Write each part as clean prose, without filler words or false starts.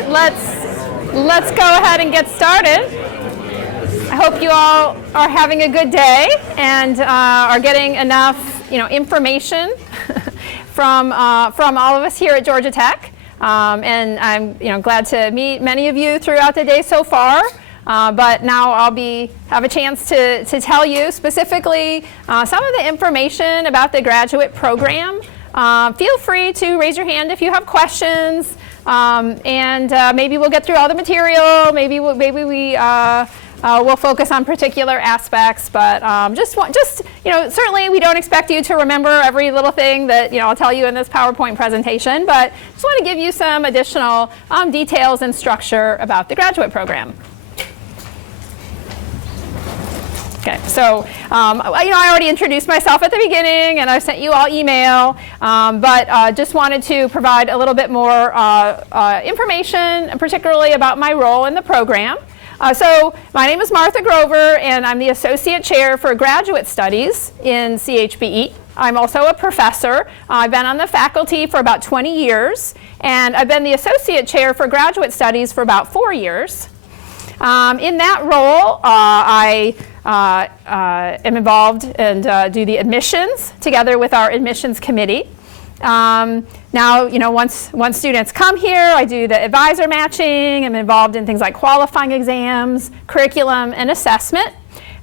right, let's go ahead and get started. I hope you all are having a good day and are getting enough, information from all of us here at Georgia Tech. And I'm, glad to meet many of you throughout the day so far. But now I'll have a chance to tell you specifically some of the information about the graduate program. Feel free to raise your hand if you have questions, and maybe we'll get through all the material. Maybe we'll focus on particular aspects, but certainly we don't expect you to remember every little thing that I'll tell you in this PowerPoint presentation, but just want to give you some additional details and structure about the graduate program. Okay, so I already introduced myself at the beginning, and I've sent you all email, but just wanted to provide a little bit more information, particularly about my role in the program. So my name is Martha Grover, and I'm the Associate Chair for Graduate Studies in ChBE. I'm also a professor. I've been on the faculty for about 20 years, and I've been the Associate Chair for Graduate Studies for about 4 years. In that role, I am involved and do the admissions together with our admissions committee. Now, once students come here, I do the advisor matching. I'm involved in things like qualifying exams, curriculum, and assessment.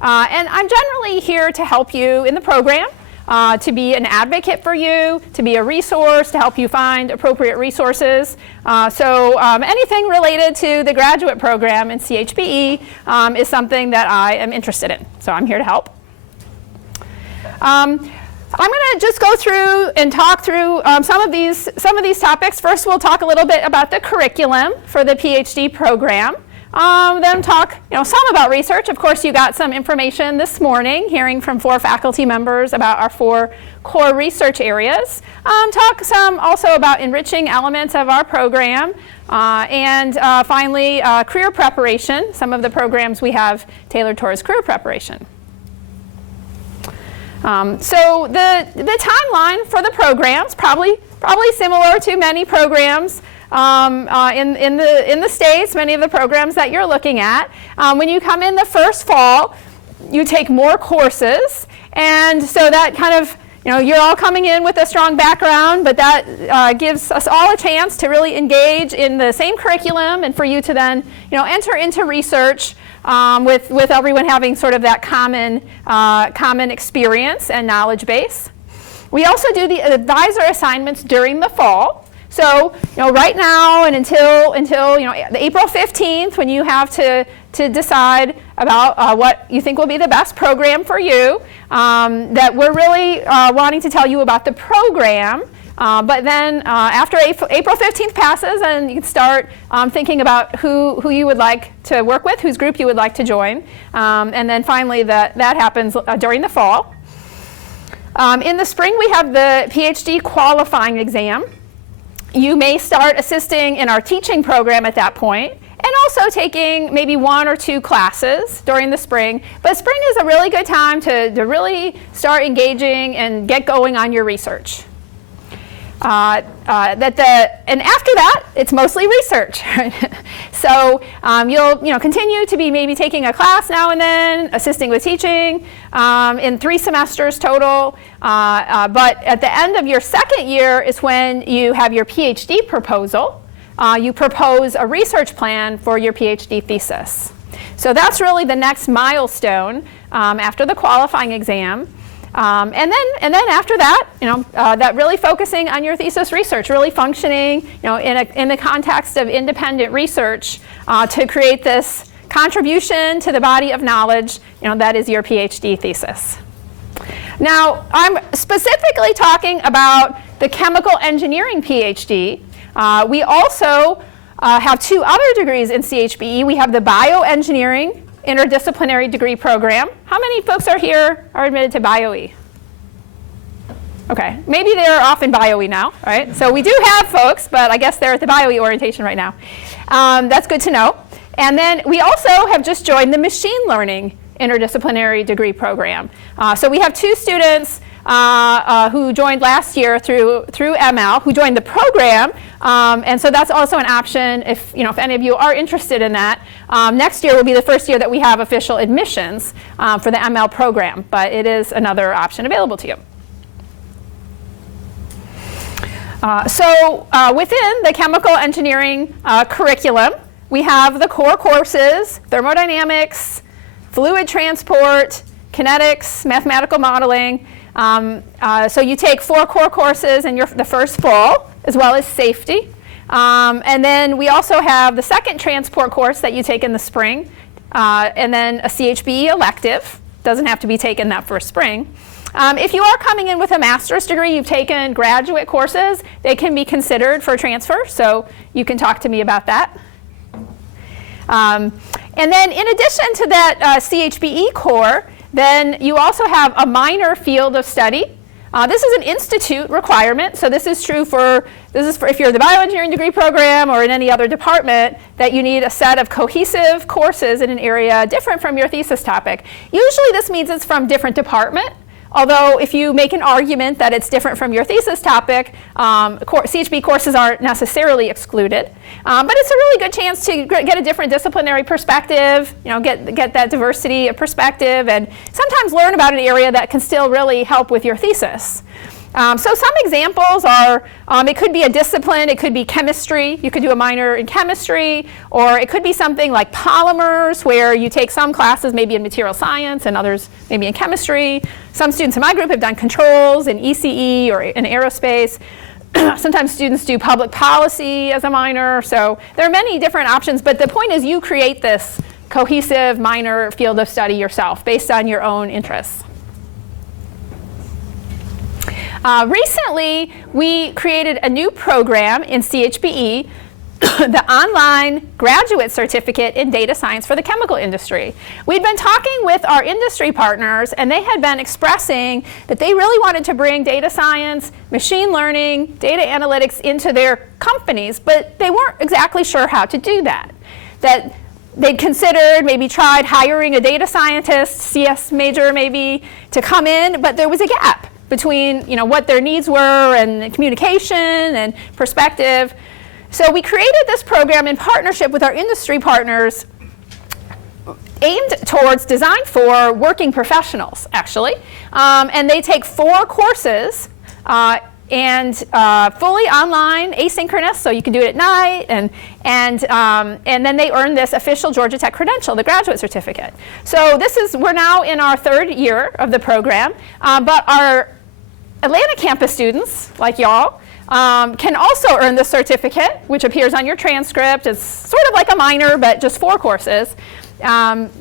And I'm generally here to help you in the program, to be an advocate for you, to be a resource, to help you find appropriate resources. So anything related to the graduate program in ChBE is something that I am interested in. So I'm here to help. I'm going to just go through and talk through some of these topics. First, we'll talk a little bit about the curriculum for the PhD program. Then talk, some about research. Of course, you got some information this morning, hearing from 4 faculty members about our 4 core research areas. Talk some also about enriching elements of our program. And finally, career preparation, some of the programs we have tailored towards career preparation. So the timeline for the programs, probably similar to many programs in the States, many of the programs that you're looking at. When you come in the first fall, you take more courses, and so that kind of, you're all coming in with a strong background, but that gives us all a chance to really engage in the same curriculum and for you to then, enter into research with everyone having sort of that common experience and knowledge base. We also do the advisor assignments during the fall. So, right now and until the April 15th, when you have to decide about what you think will be the best program for you, that we're really wanting to tell you about the program. But then after April 15th passes, and you can start thinking about who you would like to work with, whose group you would like to join. And then finally that happens during the fall. In the spring, we have the PhD qualifying exam. You may start assisting in our teaching program at that point, and also taking maybe 1 or 2 classes during the spring. But spring is a really good time to really start engaging and get going on your research. And after that, it's mostly research. So you'll continue to be maybe taking a class now and then, assisting with teaching in 3 semesters total. But at the end of your second year is when you have your PhD proposal. You propose a research plan for your PhD thesis. So that's really the next milestone after the qualifying exam. And then after that, that really focusing on your thesis research, really functioning, in the context of independent research to create this contribution to the body of knowledge, that is your PhD thesis. Now, I'm specifically talking about the chemical engineering PhD. We also have 2 other degrees in ChBE. We have the bioengineering interdisciplinary degree program. How many folks are admitted to BioE? Okay, maybe they're off in BioE now, right? So we do have folks, but I guess they're at the BioE orientation right now. That's good to know. And then we also have just joined the machine learning interdisciplinary degree program. So we have 2 students who joined last year through ML, who joined the program. And so that's also an option if any of you are interested in that. Next year will be the first year that we have official admissions for the ML program, but it is another option available to you. So within the chemical engineering curriculum, we have the core courses: thermodynamics, fluid transport, kinetics, mathematical modeling. So you take 4 core courses in the first fall, as well as safety. And then we also have the second transport course that you take in the spring, and then a ChBE elective. Doesn't have to be taken that first spring. If you are coming in with a master's degree, you've taken graduate courses, they can be considered for transfer, so you can talk to me about that. And then in addition to that ChBE core, then you also have a minor field of study. This is an institute requirement, so this is for if you're in the bioengineering degree program or in any other department, that you need a set of cohesive courses in an area different from your thesis topic. Usually this means it's from different department, although if you make an argument that it's different from your thesis topic, ChBE courses aren't necessarily excluded. But it's a really good chance to get a different disciplinary perspective, get that diversity of perspective, and sometimes learn about an area that can still really help with your thesis. So some examples are, it could be a discipline, it could be chemistry, you could do a minor in chemistry, or it could be something like polymers, where you take some classes maybe in material science and others maybe in chemistry. Some students in my group have done controls in ECE or in aerospace. Sometimes students do public policy as a minor, so there are many different options, but the point is you create this cohesive minor field of study yourself based on your own interests. Recently, we created a new program in ChBE, the online graduate certificate in data science for the chemical industry. We'd been talking with our industry partners, and they had been expressing that they really wanted to bring data science, machine learning, data analytics into their companies, but they weren't exactly sure how to do that. That they'd considered, maybe tried hiring a data scientist, CS major maybe, to come in, but there was a gap between what their needs were and communication and perspective. So we created this program in partnership with our industry partners, aimed towards design for working professionals, actually. And they take 4 courses and fully online, asynchronous, so you can do it at night, and then they earn this official Georgia Tech credential, the graduate certificate. So we're now in our 3rd year of the program, but our Atlanta campus students, like y'all, can also earn this certificate, which appears on your transcript. It's sort of like a minor, but just 4 courses. But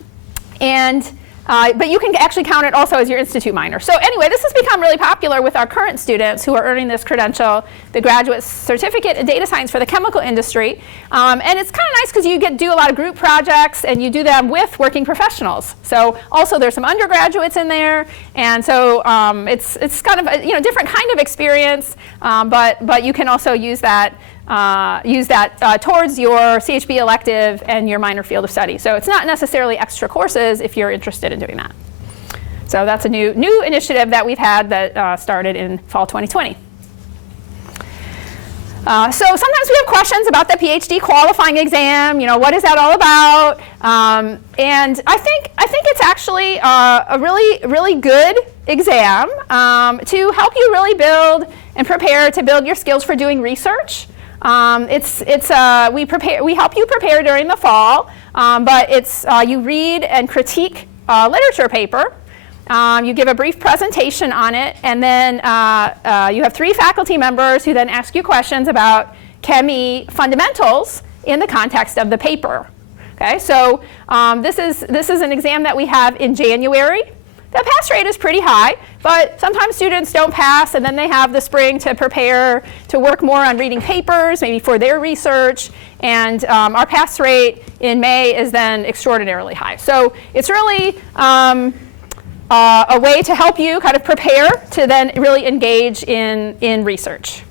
you can actually count it also as your institute minor. So anyway, this has become really popular with our current students who are earning this credential, the graduate certificate in data science for the chemical industry. And it's kind of nice because you get to do a lot of group projects and you do them with working professionals. So also there's some undergraduates in there, and so it's kind of a different kind of experience, but you can also use that towards your ChBE elective and your minor field of study. So it's not necessarily extra courses if you're interested in doing that. So that's a new initiative that we've had that started in fall 2020. So sometimes we have questions about the PhD qualifying exam. What is that all about? And I think it's actually a really good exam to help you really build and prepare to build your skills for doing research. We help you prepare during the fall, but you read and critique a literature paper. You give a brief presentation on it, and then you have 3 faculty members who then ask you questions about ChBE fundamentals in the context of the paper. Okay, so this is an exam that we have in January. The pass rate is pretty high, but sometimes students don't pass, and then they have the spring to prepare to work more on reading papers, maybe for their research, and our pass rate in May is then extraordinarily high. So it's really a way to help you kind of prepare to then really engage in research.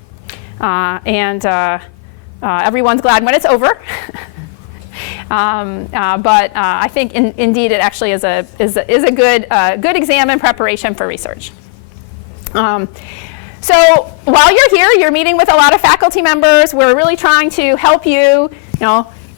Everyone's glad when it's over. But I think indeed it actually is a good exam in preparation for research. So while you're here, you're meeting with a lot of faculty members. We're really trying to help you,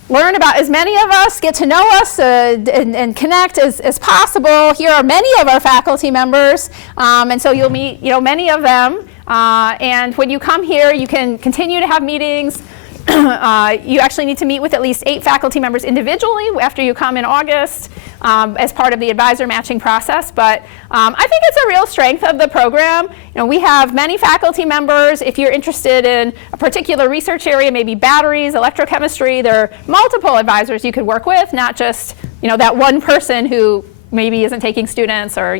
learn about as many of us, get to know us, and connect as possible. Here are many of our faculty members, and so you'll meet, many of them. And when you come here, you can continue to have meetings. You actually need to meet with at least 8 faculty members individually after you come in August as part of the advisor matching process. But I think it's a real strength of the program. We have many faculty members. If you're interested in a particular research area, maybe batteries, electrochemistry, there are multiple advisors you could work with, not just that one person who maybe isn't taking students or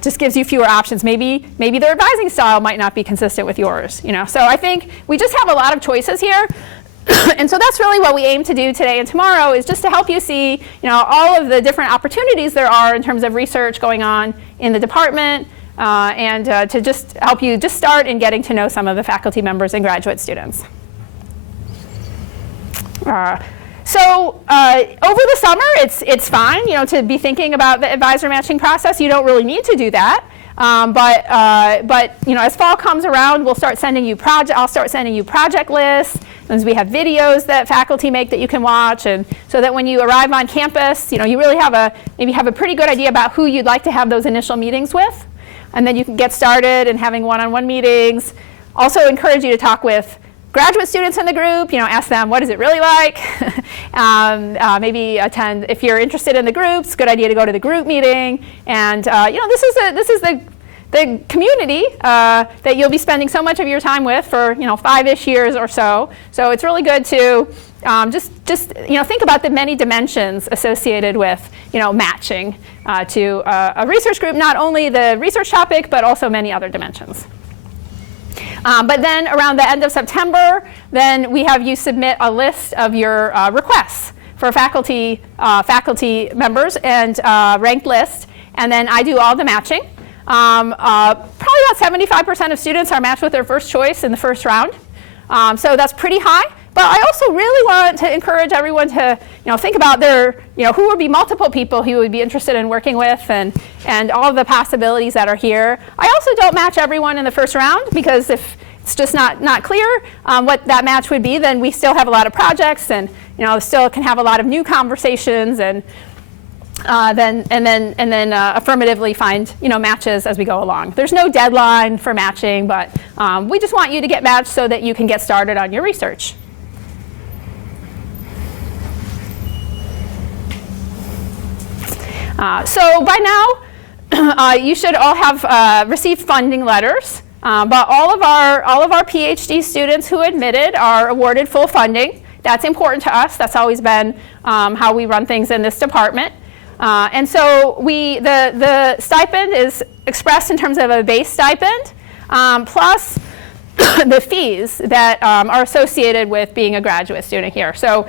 just gives you fewer options. Maybe their advising style might not be consistent with yours. So I think we just have a lot of choices here. And so that's really what we aim to do today and tomorrow, is just to help you see all of the different opportunities there are in terms of research going on in the department, and to just help you just start in getting to know some of the faculty members and graduate students. So over the summer, it's fine, to be thinking about the advisor matching process. You don't really need to do that. But as fall comes around, we'll start sending you I'll start sending you project lists, and we have videos that faculty make that you can watch, and so that when you arrive on campus, you really maybe have a pretty good idea about who you'd like to have those initial meetings with, and then you can get started in having one-on-one meetings. Also encourage you to talk with graduate students in the group, ask them, what is it really like? Maybe attend, if you're interested in the groups, good idea to go to the group meeting. And this is the community that you'll be spending so much of your time with for 5-ish years or so. So it's really good to just think about the many dimensions associated with matching to a research group, not only the research topic, but also many other dimensions. But then around the end of September, then we have you submit a list of your requests for faculty members and ranked list, and then I do all the matching. Probably about 75% of students are matched with their first choice in the first round, so that's pretty high. But I also really want to encourage everyone to think about who would be multiple people who would be interested in working with, and all of the possibilities that are here. I also don't match everyone in the first round, because if it's just not clear what that match would be, then we still have a lot of projects, and still can have a lot of new conversations, and then affirmatively find matches as we go along. There's no deadline for matching, but we just want you to get matched so that you can get started on your research. So by now, you should all have received funding letters, but all of our PhD students who admitted are awarded full funding. That's important to us. That's always been how we run things in this department. And so the stipend is expressed in terms of a base stipend, plus the fees that are associated with being a graduate student here. So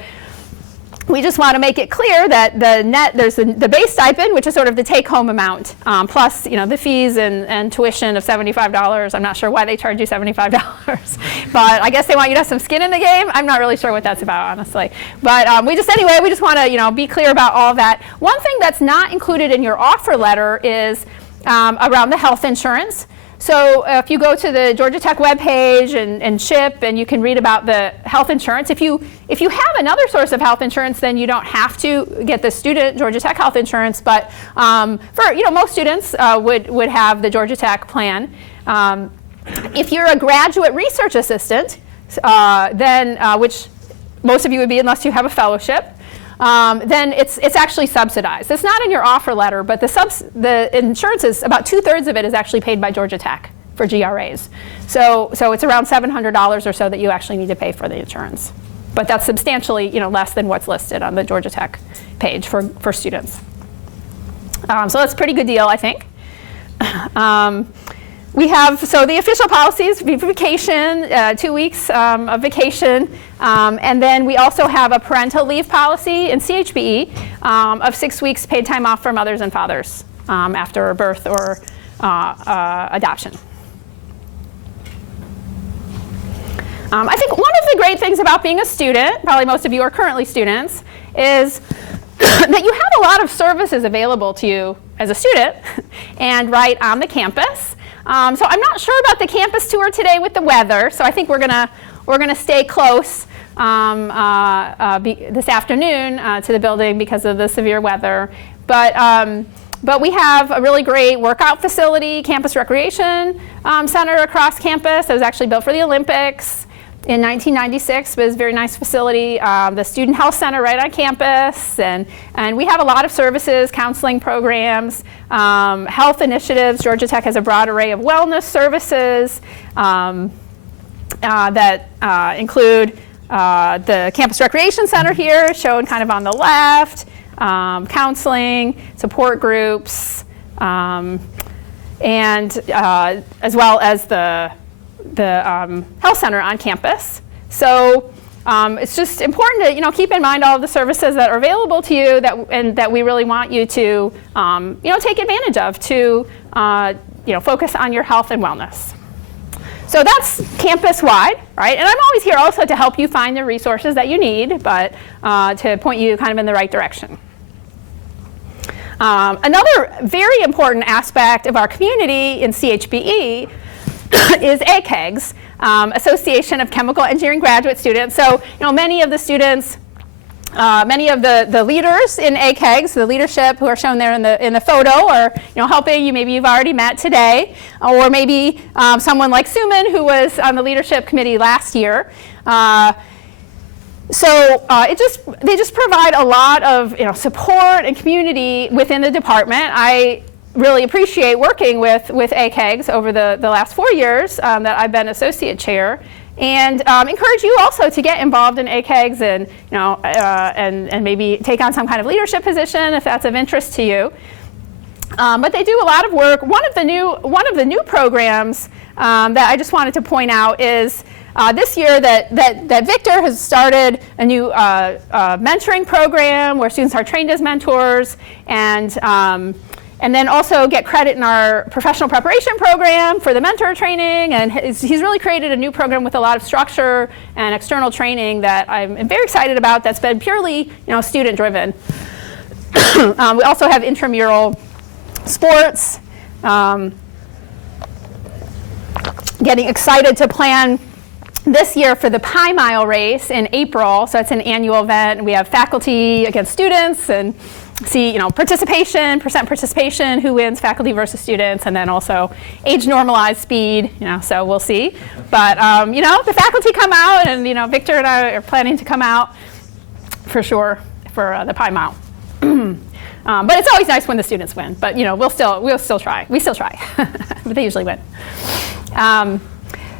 we just want to make it clear that there's the base stipend, which is sort of the take-home amount, plus the fees and tuition of $75. I'm not sure why they charge you $75, but I guess they want you to have some skin in the game. I'm not really sure what that's about, honestly. But we just want to be clear about all of that. One thing that's not included in your offer letter is around the health insurance. So if you go to the Georgia Tech webpage and ChBE, and you can read about the health insurance. If you have another source of health insurance, then you don't have to get the student Georgia Tech health insurance. But for most students would have the Georgia Tech plan. If you're a graduate research assistant, then which most of you would be unless you have a fellowship, then it's actually subsidized. It's not in your offer letter, but the insurance is about 2/3 of it is actually paid by Georgia Tech for GRAs. So it's around $700 or so that you actually need to pay for the insurance. But that's substantially less than what's listed on the Georgia Tech page for students. So that's a pretty good deal, I think. We have, so the official policies, vacation, 2 weeks of vacation, and then we also have a parental leave policy in ChBE of 6 weeks paid time off for mothers and fathers after birth or adoption. I think one of the great things about being a student, probably most of you are currently students, is that you have a lot of services available to you as a student and right on the campus. So I'm not sure about the campus tour today with the weather, so I think we're gonna stay close this afternoon to the building because of the severe weather. But we have a really great workout facility, campus recreation center across campus that was actually built for the Olympics in 1996. But it's a very nice facility. The student health center right on campus, and we have a lot of services, counseling programs, health initiatives. Georgia Tech has a broad array of wellness services that include the campus recreation center here, shown kind of on the left, counseling, support groups, and as well as the health center on campus. So it's just important to keep in mind all of the services that are available to you that we really want you to take advantage of to focus on your health and wellness. So that's campus-wide, right? And I'm always here also to help you find the resources that you need, but to point you kind of in the right direction. Another very important aspect of our community in ChBE is ACEGS, Association of Chemical Engineering Graduate Students. So many of the students, many of the leaders in ACEGS, the leadership who are shown there in the photo, are helping you. Maybe you've already met today, or maybe someone like Suman, who was on the leadership committee last year. So they just provide a lot of support and community within the department. I really appreciate working with ACEGS over the last 4 years that I've been associate chair, and encourage you also to get involved in ACEGS and maybe take on some kind of leadership position if that's of interest to you. But they do a lot of work. One of the new programs that I just wanted to point out is this year that Victor has started a new mentoring program where students are trained as mentors, and then also get credit in our professional preparation program for the mentor training. And he's really created a new program with a lot of structure and external training that I'm very excited about, that's been purely student driven. We also have intramural sports. Getting excited to plan this year for the Pi Mile race in April. So it's an annual event. We have faculty against students and see percent participation, who wins, faculty versus students, and then also age normalized speed. So we'll see. But the faculty come out, and Victor and I are planning to come out for sure for the Pi Mile. But it's always nice when the students win. But we'll still try. We still try, but they usually win.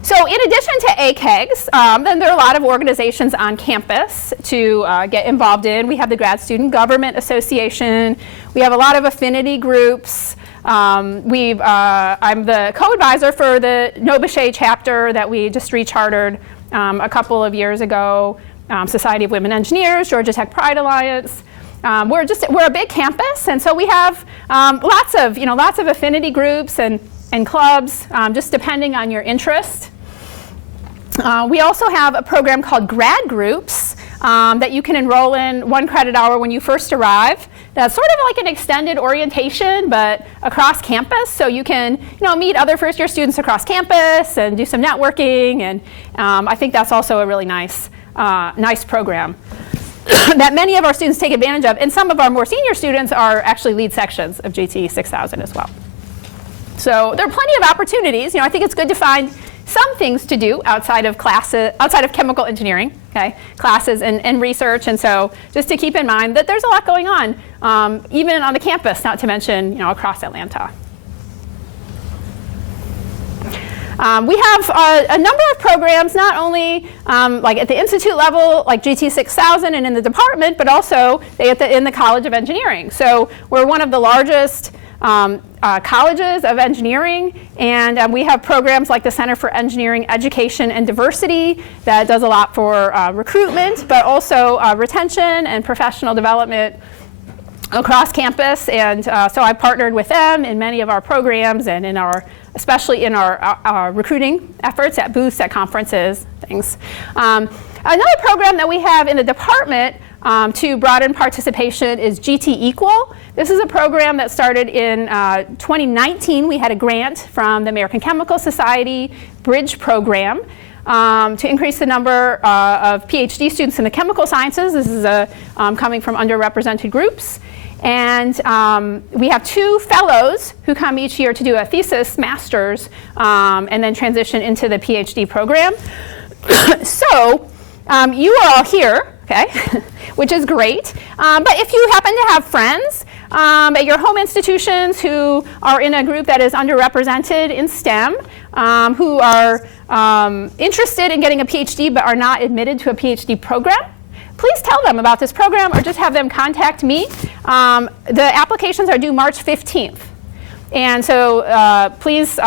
So in addition to ACEGS, then there are a lot of organizations on campus to get involved in. We have the Grad Student Government Association. We have a lot of affinity groups. I'm the co-advisor for the ChBE chapter that we just rechartered a couple of years ago. Society of Women Engineers, Georgia Tech Pride Alliance. We're a big campus, and so we have lots of affinity groups and clubs, just depending on your interest. We also have a program called Grad Groups that you can enroll in 1 credit hour when you first arrive. That's sort of like an extended orientation, but across campus. So you can meet other first-year students across campus and do some networking. And I think that's also a really nice program that many of our students take advantage of. And some of our more senior students are actually lead sections of GT 6000 as well. So there are plenty of opportunities. I think it's good to find some things to do outside of classes, outside of chemical engineering, classes and research. And so just to keep in mind that there's a lot going on, even on the campus, not to mention across Atlanta. We have a number of programs, not only like at the institute level, like GT 6000 and in the department, but also in the College of Engineering. So we're one of the largest colleges of engineering, and we have programs like the Center for Engineering Education and Diversity that does a lot for recruitment, but also retention and professional development across campus. And so I partnered with them in many of our programs and especially in our recruiting efforts at booths, at conferences, things. Another program that we have in the department to broaden participation is GT Equal. This is a program that started in 2019. We had a grant from the American Chemical Society Bridge Program to increase the number of PhD students in the chemical sciences. This is coming from underrepresented groups. And we have 2 fellows who come each year to do a thesis, master's, and then transition into the PhD program. So you are all here, okay, which is great. But if you happen to have friends at your home institutions who are in a group that is underrepresented in STEM, who are interested in getting a PhD but are not admitted to a PhD program, please tell them about this program or just have them contact me. The applications are due March 15th. And so please,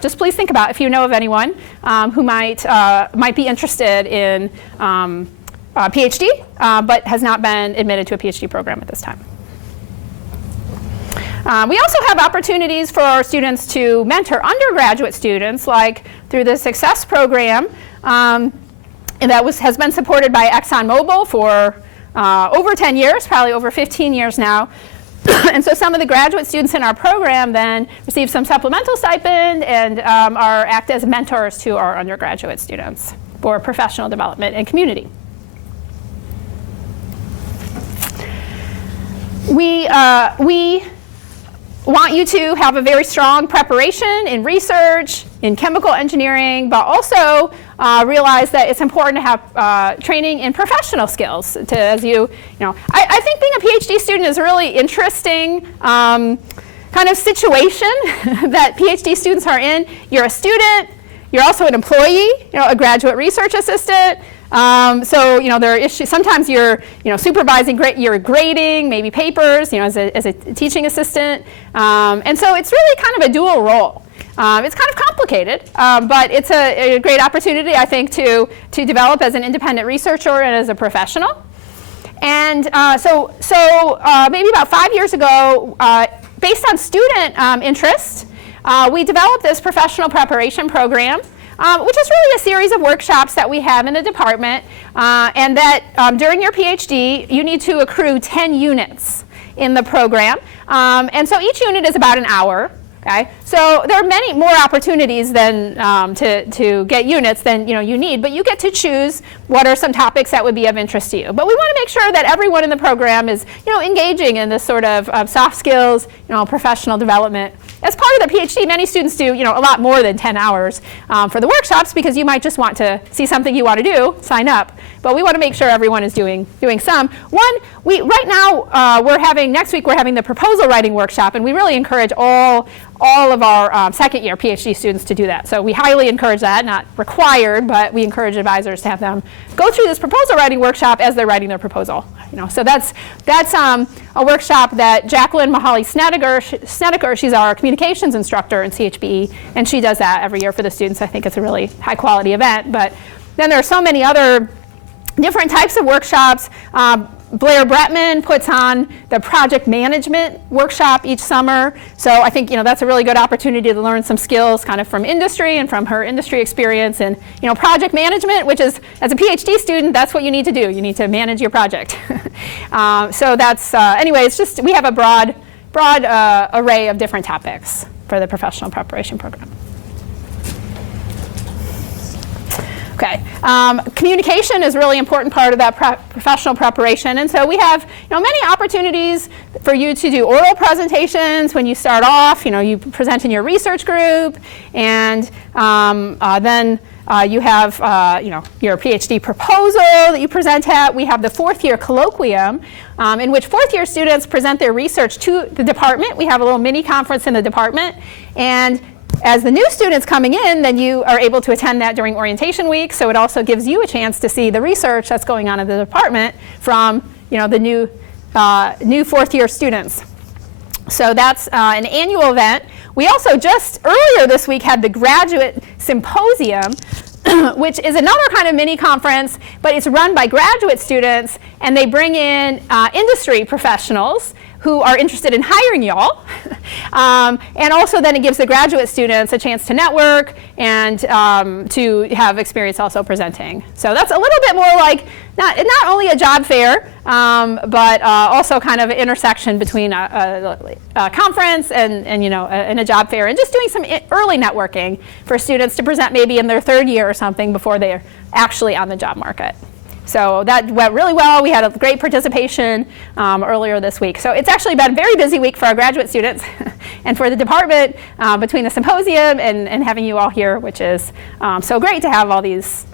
just please think about if you know of anyone who might be interested in PhD but has not been admitted to a PhD program at this time. We also have opportunities for our students to mentor undergraduate students, like through the Success Program. And that has been supported by ExxonMobil for over 10 years, probably over 15 years now. And so some of the graduate students in our program then receive some supplemental stipend and act as mentors to our undergraduate students for professional development and community. We want you to have a very strong preparation in research, in chemical engineering, but also realize that it's important to have training in professional skills. I think being a PhD student is a really interesting kind of situation that PhD students are in. You're a student, you're also an employee, a graduate research assistant. So there are issues. Sometimes you're supervising, you're grading, maybe papers, as a teaching assistant. And so it's really kind of a dual role. It's kind of complicated, but it's a great opportunity, I think, to develop as an independent researcher and as a professional. And so maybe about 5 years ago, based on student interest, we developed this professional preparation program, which is really a series of workshops that we have in the department, and that during your PhD, you need to accrue 10 units in the program. And so each unit is about an hour. Okay? So there are many more opportunities than to get units than you need, but you get to choose what are some topics that would be of interest to you. But we want to make sure that everyone in the program is engaging in this sort of soft skills, professional development. As part of the PhD, many students do a lot more than 10 hours for the workshops, because you might just want to see something you want to do, sign up. But we want to make sure everyone is doing some. Right now next week we're having the proposal writing workshop, and we really encourage all of our second year PhD students to do that. So we highly encourage that, not required, but we encourage advisors to have them go through this proposal writing workshop as they're writing their proposal. So that's a workshop that Jacqueline Mahaly Snedeker, she's our communications instructor in ChBE, and she does that every year for the students. I think it's a really high quality event. But then there are so many other different types of workshops. Blair Bretman puts on the project management workshop each summer. So I think that's a really good opportunity to learn some skills kind of from industry and from her industry experience. And project management, which is, as a PhD student, that's what you need to do. You need to manage your project. So that's, anyway, it's just, we have a broad array of different topics for the professional preparation program. Okay, communication is a really important part of that professional preparation, and so we have many opportunities for you to do oral presentations when you start off. You present in your research group, and then you have your PhD proposal that you present at. We have the fourth year colloquium, in which fourth year students present their research to the department. We have a little mini conference in the department, and as the new students coming in, then you are able to attend that during orientation week. So it also gives you a chance to see the research that's going on in the department from the new fourth year students. So that's an annual event. We also just earlier this week had the graduate symposium, which is another kind of mini conference, but it's run by graduate students, and they bring in industry professionals who are interested in hiring y'all. And also then it gives the graduate students a chance to network and to have experience also presenting. So that's a little bit more like not only a job fair, but also kind of an intersection between a conference and and a job fair, and just doing some early networking for students to present maybe in their third year or something before they're actually on the job market. So that went really well. We had a great participation earlier this week. So it's actually been a very busy week for our graduate students and for the department between the symposium and having you all here, which is so great to have all these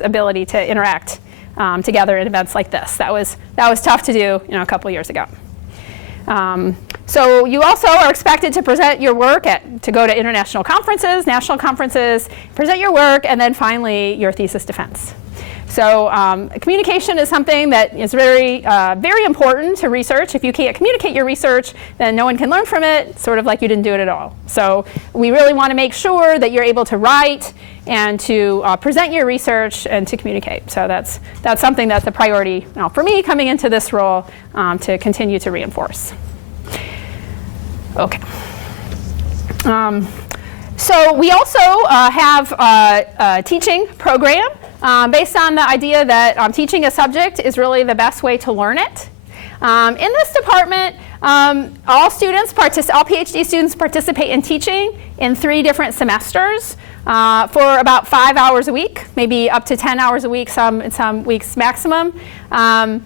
ability to interact together in events like this. That was tough to do a couple years ago. So you also are expected to present your work to go to international conferences, national conferences, present your work, and then finally your thesis defense. So communication is something that is very, very important to research. If you can't communicate your research, then no one can learn from it, sort of like you didn't do it at all. So we really want to make sure that you're able to write and to present your research and to communicate. So that's something that's a priority for me coming into this role to continue to reinforce. Okay. So we also have a teaching program based on the idea that teaching a subject is really the best way to learn it. In this department, all PhD students participate in teaching in 3 different semesters for about 5 hours a week, maybe up to 10 hours a week, some weeks maximum. So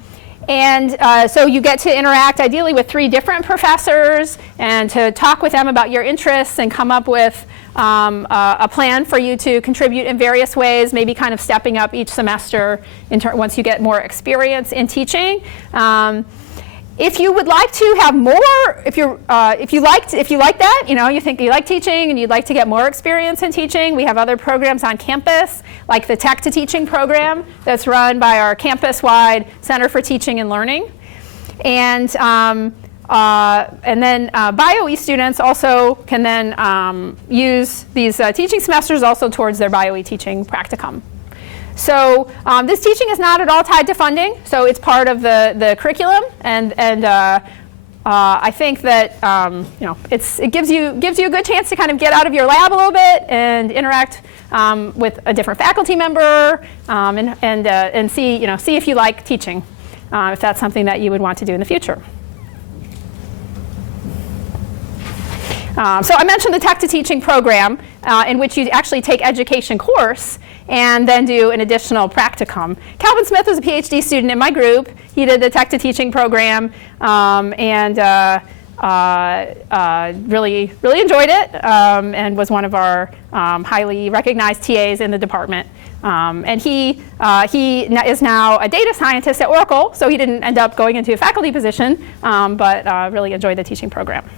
you get to interact ideally with 3 different professors and to talk with them about your interests and come up with a plan for you to contribute in various ways, maybe kind of stepping up each semester once you get more experience in teaching. If you would like to have more, if you like that, you think you like teaching and you'd like to get more experience in teaching, we have other programs on campus, like the Tech to Teaching program that's run by our campus-wide Center for Teaching and Learning. And then BioE students also can then use these teaching semesters also towards their BioE teaching practicum. So this teaching is not at all tied to funding, so it's part of the curriculum, and I think that it gives you a good chance to kind of get out of your lab a little bit and interact with a different faculty member and see if you like teaching, if that's something that you would want to do in the future. So I mentioned the Tech to Teaching program, in which you actually take education course and then do an additional practicum. Calvin Smith was a PhD student in my group. He did the Tech to Teaching program and really enjoyed it and was one of our highly recognized TAs in the department. And he is now a data scientist at Oracle, so he didn't end up going into a faculty position, but really enjoyed the teaching program.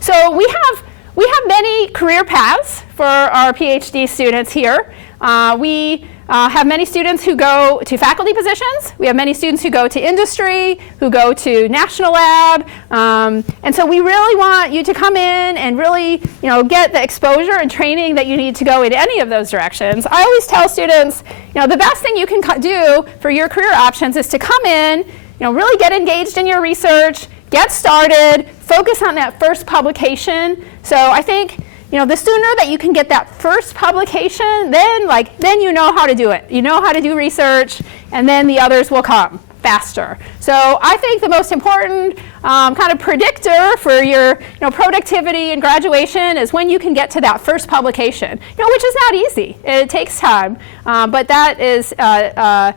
So we have many career paths for our PhD students here. We have many students who go to faculty positions. We have many students who go to industry, who go to national lab. And so we really want you to come in and really get the exposure and training that you need to go in any of those directions. I always tell students, the best thing you can do for your career options is to come in, really get engaged in your research, get started, focus on that first publication. So I think, the sooner that you can get that first publication, then you know how to do it. You know how to do research, and then the others will come faster. So I think the most important kind of predictor for your productivity and graduation is when you can get to that first publication, which is not easy. It takes time, but that is the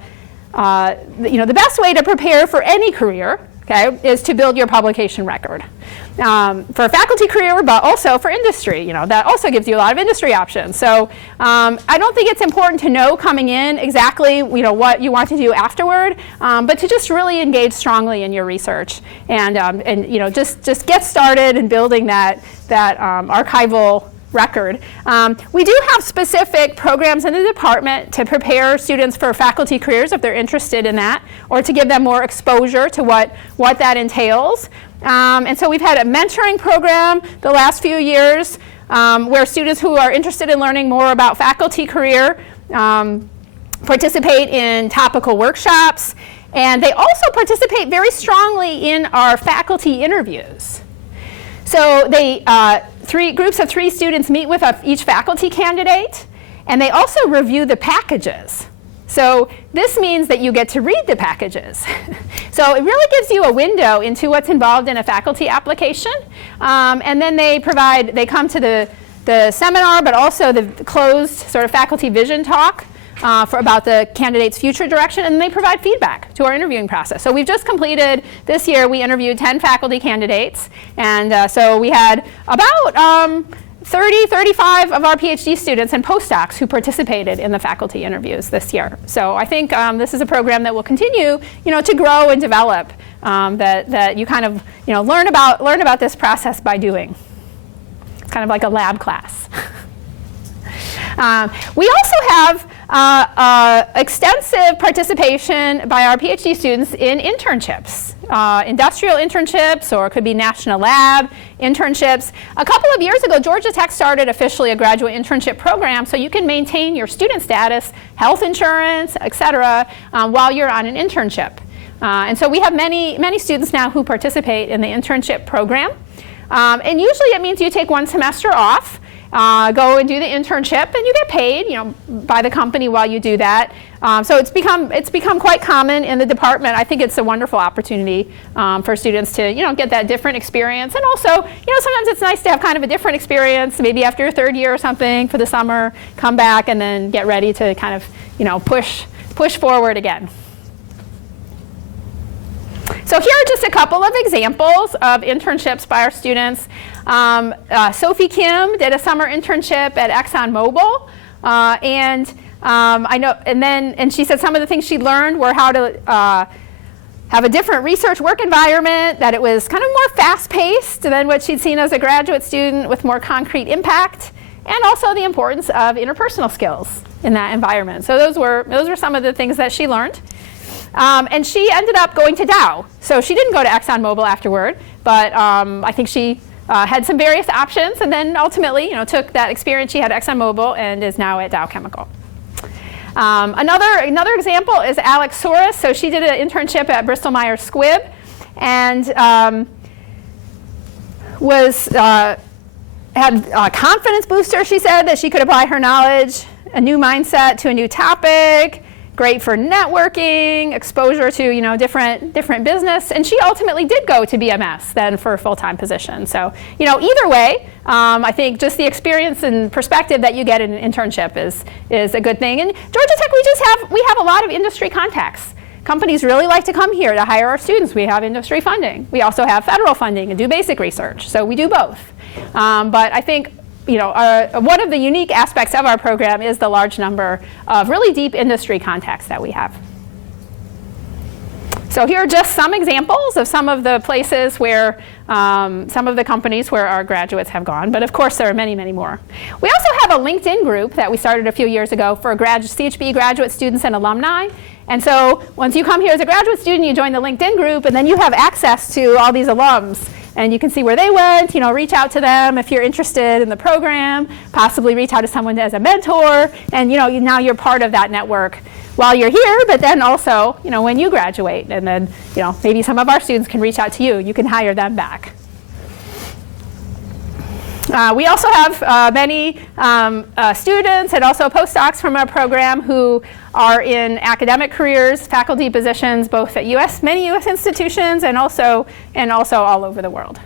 best way to prepare for any career. Okay, is to build your publication record. For a faculty career, but also for industry, that also gives you a lot of industry options. So I don't think it's important to know coming in exactly, what you want to do afterward, but to just really engage strongly in your research and just get started in building that archival record. We do have specific programs in the department to prepare students for faculty careers if they're interested in that, or to give them more exposure to what that entails. And so we've had a mentoring program the last few years where students who are interested in learning more about faculty career participate in topical workshops And they also participate very strongly in our faculty interviews. So they, groups of 3 students meet with each faculty candidate, and they also review the packages. So this means that you get to read the packages. So it really gives you a window into what's involved in a faculty application. And then they come to the seminar, but also the closed sort of faculty vision talk about the candidate's future direction, and they provide feedback to our interviewing process. So we've just completed, this year we interviewed 10 faculty candidates, and so we had about 30, 35 of our PhD students and postdocs who participated in the faculty interviews this year. So I think this is a program that will continue, to grow and develop. That you kind of, learn about this process by doing. It's kind of like a lab class. We also have extensive participation by our PhD students in internships, industrial internships, or it could be national lab internships. A couple of years ago, Georgia Tech started officially a graduate internship program, so you can maintain your student status, health insurance, et cetera, while you're on an internship. And so we have many students now who participate in the internship program. And usually it means you take 1 semester off, go and do the internship, and you get paid, by the company while you do that. So it's become quite common in the department. I think it's a wonderful opportunity for students to, get that different experience. And also, sometimes it's nice to have kind of a different experience, maybe after your 3rd year or something for the summer, come back and then get ready to kind of, push forward again. So here are just a couple of examples of internships by our students. Sophie Kim did a summer internship at ExxonMobil, and she said some of the things she learned were how to have a different research work environment, that it was kind of more fast-paced than what she'd seen as a graduate student with more concrete impact, and also the importance of interpersonal skills in that environment. So those were some of the things that she learned. And she ended up going to Dow. So she didn't go to ExxonMobil afterward, but I think she had some various options, and then ultimately, took that experience she had at ExxonMobil and is now at Dow Chemical. Another example is Alex Soros. So she did an internship at Bristol Myers Squibb, and had a confidence booster. She said that she could apply her knowledge, a new mindset to a new topic. Great for networking, exposure to different business, and she ultimately did go to BMS then for a full-time position. So either way, I think just the experience and perspective that you get in an internship is a good thing. And Georgia Tech, we have a lot of industry contacts. Companies really like to come here to hire our students. We have industry funding. We also have federal funding and do basic research. So we do both. But I think one of the unique aspects of our program is the large number of really deep industry contacts that we have. So here are just some examples of some of the places where, some of the companies where our graduates have gone. But of course, there are many, many more. We also have a LinkedIn group that we started a few years ago for ChBE graduate students and alumni. And so once you come here as a graduate student, you join the LinkedIn group, and then you have access to all these alums. And you can see where they went, reach out to them if you're interested in the program, possibly reach out to someone as a mentor, and now you're part of that network while you're here, but then also, when you graduate, and then, maybe some of our students can reach out to you. You can hire them back. We also have many students and also postdocs from our program who are in academic careers, faculty positions, both at many U.S. institutions and also all over the world.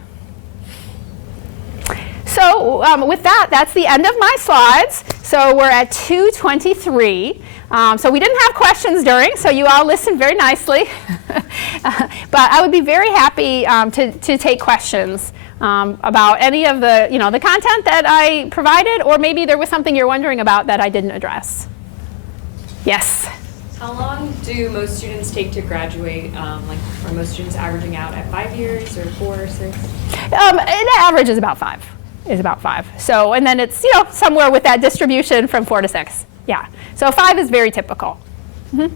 So with that, that's the end of my slides. So we're at 2:23. So we didn't have questions during, so you all listened very nicely. But I would be very happy to take questions about any of the, the content that I provided, or maybe there was something you're wondering about that I didn't address. Yes? How long do most students take to graduate? Are most students averaging out at 5 years or 4 or 6? The average is about 5. So, and then it's, somewhere with that distribution from 4 to 6. Yeah. So 5 is very typical. Mm-hmm.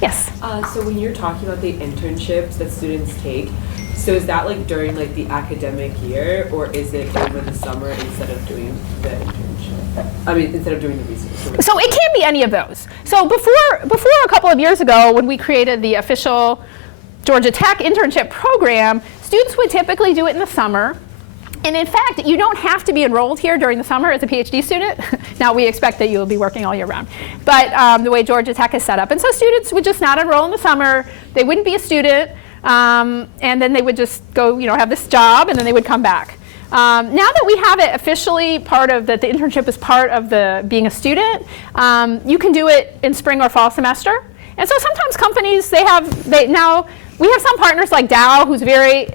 Yes? So when you're talking about the internships that students take, So is that like during like the academic year, or is it over the summer instead of doing the internship? I mean, instead of doing the research. So it can be any of those. So before a couple of years ago, when we created the official Georgia Tech internship program, students would typically do it in the summer. And in fact, you don't have to be enrolled here during the summer as a PhD student. Now, we expect that you'll be working all year round. But the way Georgia Tech is set up. And so students would just not enroll in the summer. They wouldn't be a student. And then they would just go, have this job, and then they would come back. Now that we have it officially part of the internship is part of being a student, you can do it in spring or fall semester. And so sometimes companies, we have some partners like Dow, who's very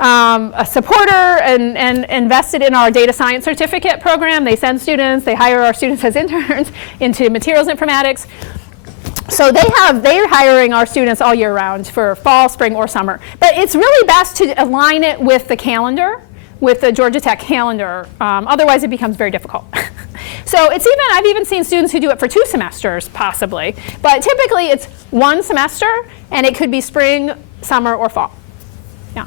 a supporter and invested in our data science certificate program. They send students, they hire our students as interns into materials informatics. So they're hiring our students all year round for fall, spring, or summer. But it's really best to align it with the calendar, with the Georgia Tech calendar. Otherwise, it becomes very difficult. So I've even seen students who do it for 2 semesters, possibly. But typically, it's 1 semester, and it could be spring, summer, or fall. Yeah.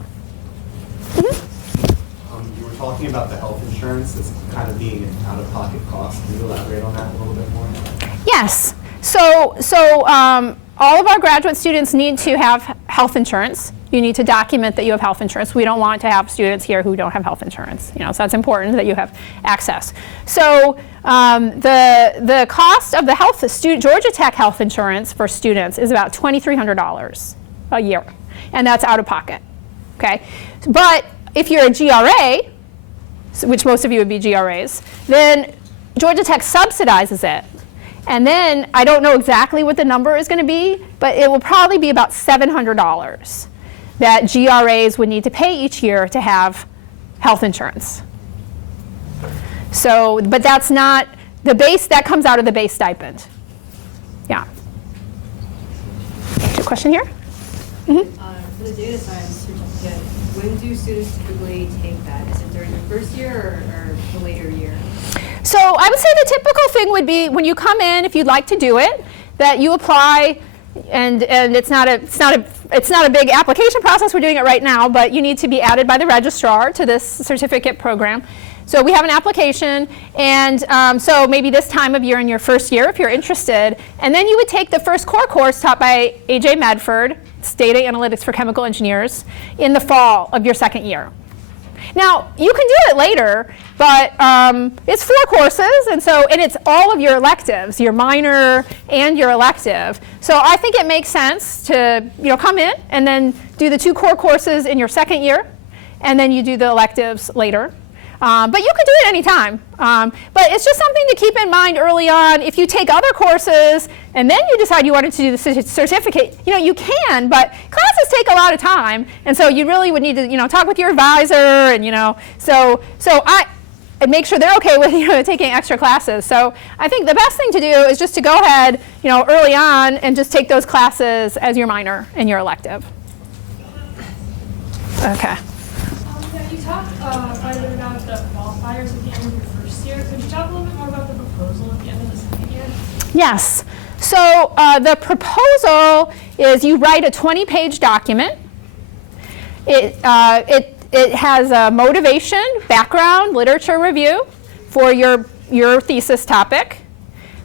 You were talking about the health insurance as kind of being an out-of-pocket cost. Can you elaborate on that a little bit more? Yes. So all of our graduate students need to have health insurance. You need to document that you have health insurance. We don't want to have students here who don't have health insurance. So that's important that you have access. So the cost of the Georgia Tech health insurance for students is about $2,300 a year, and that's out of pocket. Okay, but if you're a GRA, which most of you would be GRAs, then Georgia Tech subsidizes it. And then I don't know exactly what the number is going to be, but it will probably be about $700 that GRAs would need to pay each year to have health insurance. So, but that's not the base, that comes out of the base stipend. Yeah. Question here? Mm-hmm. For the data science certificate, when do students typically take that? Is it during the first year or the later year? So I would say the typical thing would be when you come in, if you'd like to do it, that you apply, and it's not a big application process. We're doing it right now, but you need to be added by the registrar to this certificate program. So we have an application, and so maybe this time of year in your first year, if you're interested, and then you would take the first core course taught by A.J. Medford, it's Data Analytics for Chemical Engineers, in the fall of your second year. Now, you can do it later, but it's 4 courses, and it's all of your electives, your minor and your elective. So I think it makes sense to come in and then do the 2 core courses in your second year, and then you do the electives later. But you can do it anytime. But it's just something to keep in mind early on. If you take other courses and then you decide you wanted to do the certificate, you can, but classes take a lot of time. And so you really would need to, talk with your advisor and, so I make sure they're okay with, taking extra classes. So I think the best thing to do is just to go ahead, early on and just take those classes as your minor and your elective. Okay. You talked quite a bit about the qualifiers at the end of your first year. Could you talk a little bit more about the proposal at the end of the second year? Yes. So the proposal is you write a 20-page document. It has a motivation, background, literature review for your thesis topic,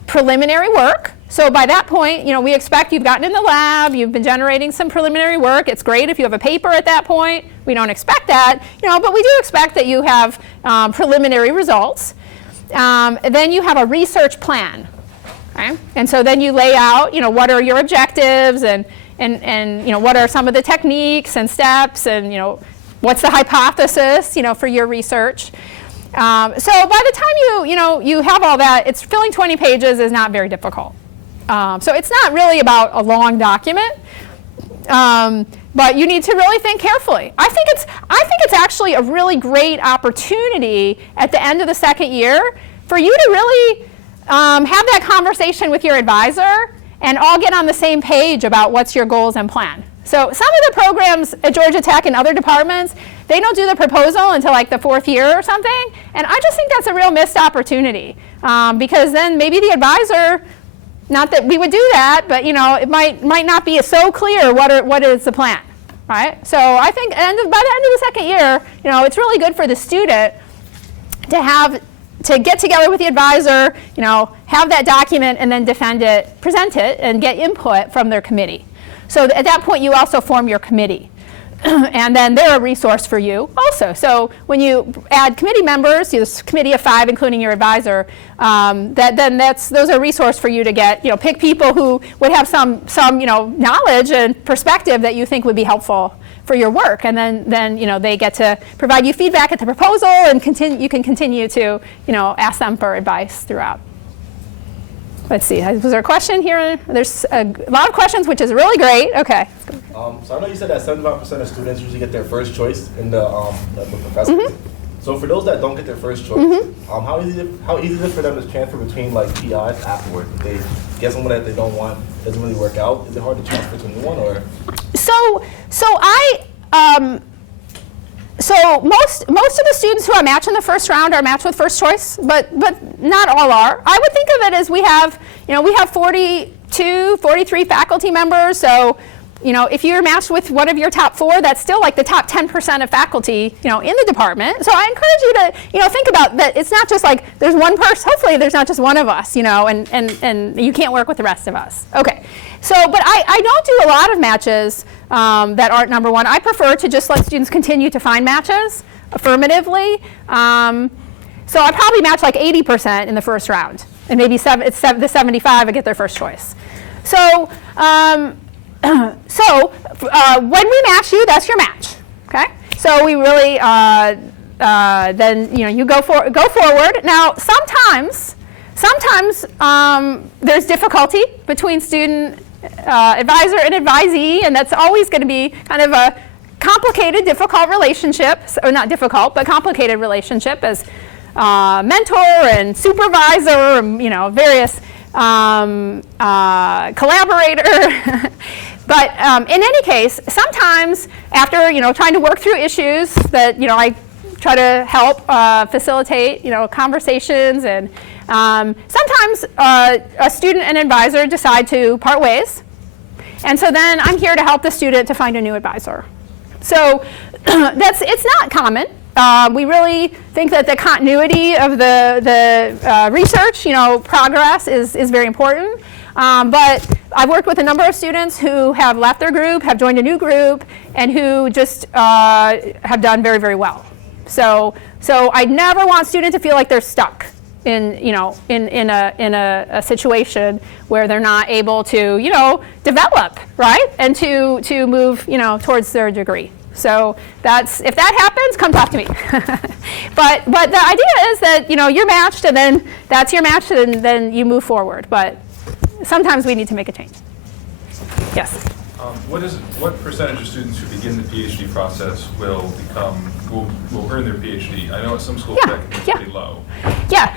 preliminary work. So by that point, we expect you've gotten in the lab, you've been generating some preliminary work. It's great if you have a paper at that point. We don't expect that, but we do expect that you have preliminary results. Then you have a research plan, okay? And so then you lay out, what are your objectives and what are some of the techniques and steps and, what's the hypothesis, for your research. So by the time you have all that, filling 20 pages is not very difficult. So it's not really about a long document, but you need to really think carefully. I think it's actually a really great opportunity at the end of the second year for you to really have that conversation with your advisor and all get on the same page about what's your goals and plan. So some of the programs at Georgia Tech and other departments, they don't do the proposal until like the 4th year or something, and I just think that's a real missed opportunity because then maybe the advisor, not that we would do that, but it might not be so clear what is the plan, right? So I think by the end of the second year, it's really good for the student to get together with the advisor, have that document and then present it, and get input from their committee. So at that point, you also form your committee. And then they're a resource for you also. So when you add committee members, this committee of 5, including your advisor, those are a resource for you to get, pick people who would have some knowledge and perspective that you think would be helpful for your work. And then they get to provide you feedback at the proposal, and you can continue to, ask them for advice throughout. Let's see, was there a question here? There's a lot of questions, which is really great. Okay. So I know you said that 75% of students usually get their first choice in the professors. Mm-hmm. So for those that don't get their first choice, how easy is it for them to transfer between like PIs afterward? If they get someone that they don't want, doesn't really work out, is it hard to transfer to a new one, or? So most of the students who are matched in the first round are matched with first choice, but not all are. I would think of it as we have 42, 43 faculty members. So, if you're matched with one of your top 4, that's still like the top 10% of faculty, in the department. So I encourage you to, think about that. It's not just like there's one person. Hopefully, there's not just one of us, and you can't work with the rest of us. Okay. So, but I don't do a lot of matches that aren't number 1. I prefer to just let students continue to find matches affirmatively. So I probably match like 80% in the first round, and maybe the 75 I get their first choice. So, when we match you, that's your match. Okay. So we really then you go forward. Now sometimes there's difficulty between student advisor and advisee, and that's always going to be kind of a complicated, difficult relationship, or not difficult, but complicated relationship as mentor and supervisor, various collaborator. But in any case, sometimes after trying to work through issues that I try to help facilitate conversations, and sometimes a student and advisor decide to part ways, and so then I'm here to help the student to find a new advisor. So it's not common. We really think that the continuity of the research, progress is very important. But I've worked with a number of students who have left their group, have joined a new group, and who just have done very, very well. So I never want students to feel like they're stuck in a situation where they're not able to develop, right, and to move towards their degree. So if that happens, come talk to me. but the idea is that you're matched, and then that's your match, and then you move forward. But sometimes we need to make a change. Yes. What percentage of students who begin the PhD process will earn their PhD? I know at some schools that can be pretty low. Yeah.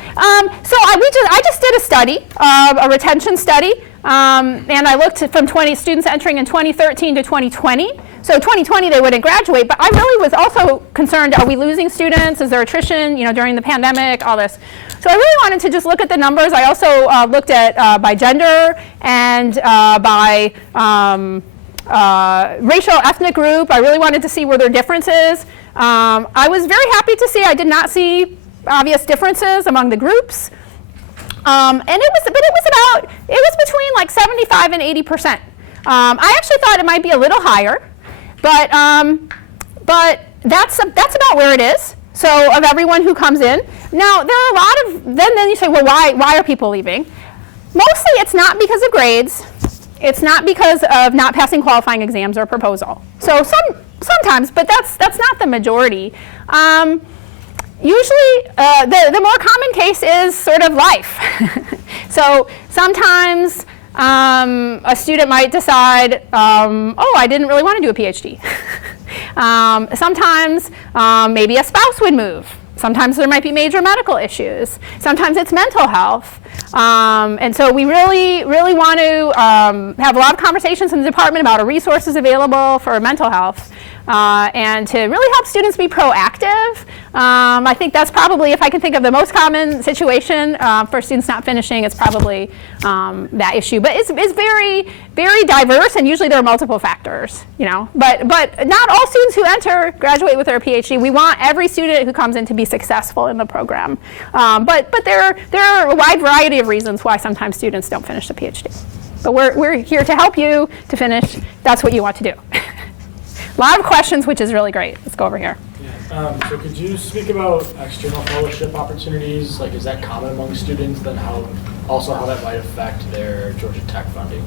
So I just did a study, a retention study, and I looked from students entering in 2013 to 2020. So 2020 they wouldn't graduate, but I really was also concerned: are we losing students? Is there attrition? During the pandemic, all this. So I really wanted to just look at the numbers. I also looked at by gender and by racial ethnic group. I really wanted to see were there differences. I was very happy to see I did not see obvious differences among the groups. And it was between like 75 and 80%. I actually thought it might be a little higher, but that's about where it is. So of everyone who comes in. Now there are a lot of, then you say, well, why are people leaving? Mostly it's not because of grades. It's not because of not passing qualifying exams or proposal. So sometimes, but that's not the majority. Usually the more common case is sort of life. So sometimes a student might decide, I didn't really want to do a PhD. Sometimes maybe a spouse would move. Sometimes there might be major medical issues. Sometimes it's mental health. And so we really, really want to have a lot of conversations in the department about resources available for mental health. and to really help students be proactive. I think that's probably, if I can think of the most common situation for students not finishing, it's probably that issue. But it's very, very diverse, and usually there are multiple factors, you know. But not all students who enter graduate with their PhD. We want every student who comes in to be successful in the program. But there are a wide variety of reasons why sometimes students don't finish the PhD. But we're here to help you to finish. That's what you want to do. A lot of questions, which is really great. Let's go over here. So could you speak about external fellowship opportunities? Like, is that common among students? Then how that might affect their Georgia Tech funding?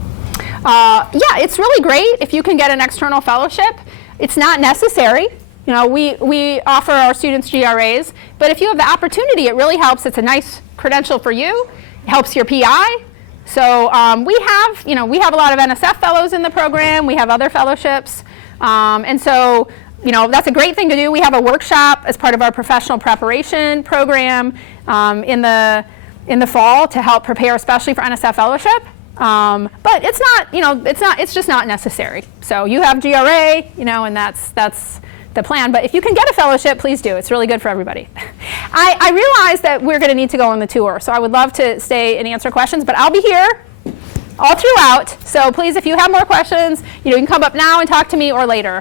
Yeah, it's really great if you can get an external fellowship. It's not necessary. You know, we offer our students GRAs, but if you have the opportunity, it really helps. It's a nice credential for you. It helps your PI. So we have a lot of NSF fellows in the program. We have other fellowships. And so, you know, that's a great thing to do. We have a workshop as part of our professional preparation program in the fall to help prepare, especially for NSF fellowship. But it's not, you know, it's just not necessary. So you have GRA, you know, and that's the plan. But if you can get a fellowship, please do. It's really good for everybody. I realize that we're going to need to go on the tour, so I would love to stay and answer questions, but I'll be here all throughout. So please, if you have more questions, you know, you can come up now and talk to me or later.